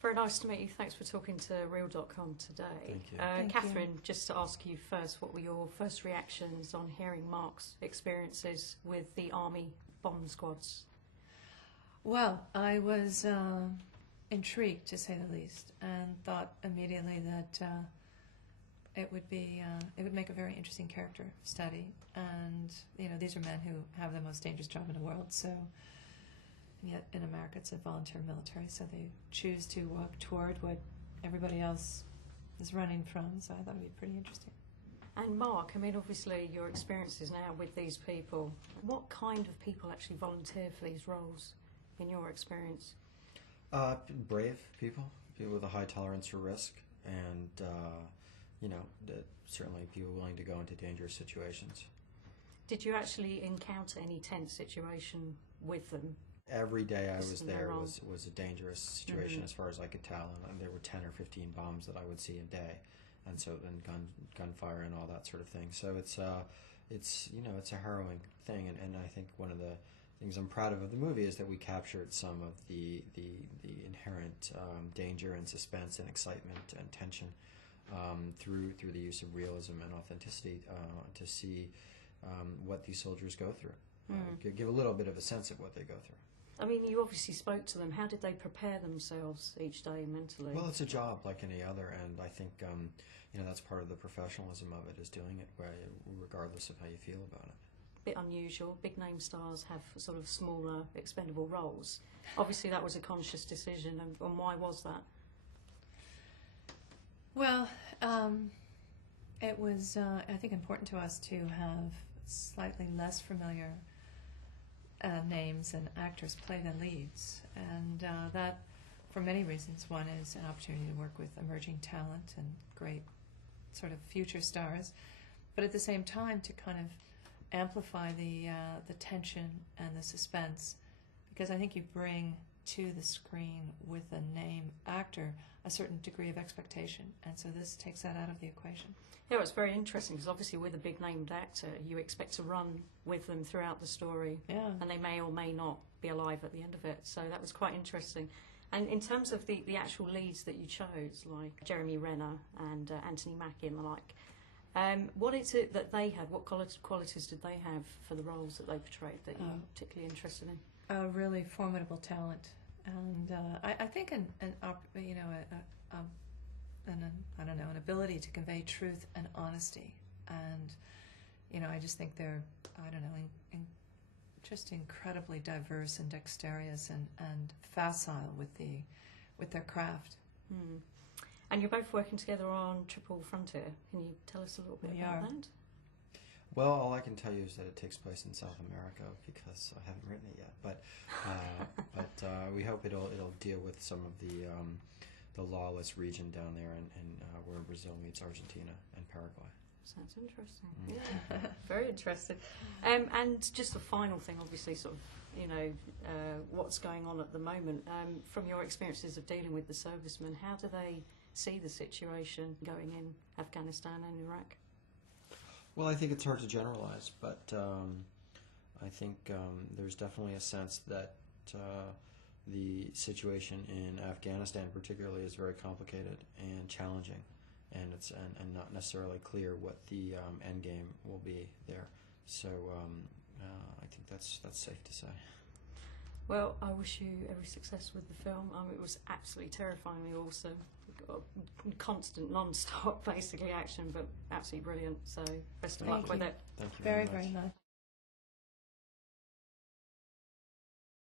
Very nice to meet you. Thanks for talking to Real.com today. Thank you. Kathryn, just to ask you first, what were your first reactions on hearing Mark's experiences with the Army bomb squads? Well, I was intrigued, to say the least, and thought immediately that it would make a very interesting character study. And these are men who have the most dangerous job in the world. So, and yet in America it's a volunteer military, so they choose to walk toward what everybody else is running from. So I thought it'd be pretty interesting. And Mark, I mean, obviously your experiences now with these people. What kind of people actually volunteer for these roles, in your experience? Brave people with a high tolerance for risk, and certainly people willing to go into dangerous situations. Did you actually encounter any tense situation with them? Every day I was there was a dangerous situation, as far as I could tell, and there were 10 or 15 bombs that I would see a day, and so then gunfire and all that sort of thing. So it's a harrowing thing, and I think one of the things I'm proud of the movie is that we captured some of the inherent danger and suspense and excitement and tension through the use of realism and authenticity to see what these soldiers go through. Give a little bit of a sense of what they go through. I mean, you obviously spoke to them. How did they prepare themselves each day mentally? Well, it's a job like any other, and I think that's part of the professionalism of it, is doing it regardless of how you feel about it. Bit unusual. Big name stars have sort of smaller, expendable roles. Obviously, that was a conscious decision, and why was that? Well, it was, I think, important to us to have slightly less familiar names and actors play the leads, and that, for many reasons. One is an opportunity to work with emerging talent and great sort of future stars, but at the same time to kind of amplify the tension and the suspense, because I think you bring to the screen with a name actor a certain degree of expectation, and so this takes that out of the equation. Yeah, it's very interesting, because obviously with a big named actor you expect to run with them throughout the story, and they may or may not be alive at the end of it, so that was quite interesting. And in terms of the actual leads that you chose, like Jeremy Renner and Anthony Mackie and the like, what is it that they had? What qualities did they have for the roles that they portrayed that you're particularly interested in? A really formidable talent, and I think an ability to convey truth and honesty, and I just think they're just incredibly diverse and dexterous and facile with their craft. And you're both working together on Triple Frontier. Can you tell us a little bit about that? Well, all I can tell you is that it takes place in South America, because I haven't written it yet. But we hope it'll deal with some of the lawless region down there, and where Brazil meets Argentina and Paraguay. Sounds interesting. Yeah, very interesting. And just a final thing, obviously, sort of, what's going on at the moment. From your experiences of dealing with the servicemen, how do they see the situation going in Afghanistan and Iraq? Well, I think it's hard to generalize, but I think there's definitely a sense that the situation in Afghanistan particularly is very complicated and challenging, and it's and not necessarily clear what the end game will be there. So I think that's safe to say. Well, I wish you every success with the film. It was absolutely terrifyingly awesome. Constant, non-stop, basically action, but absolutely brilliant. So best of luck with it. Thank you very much.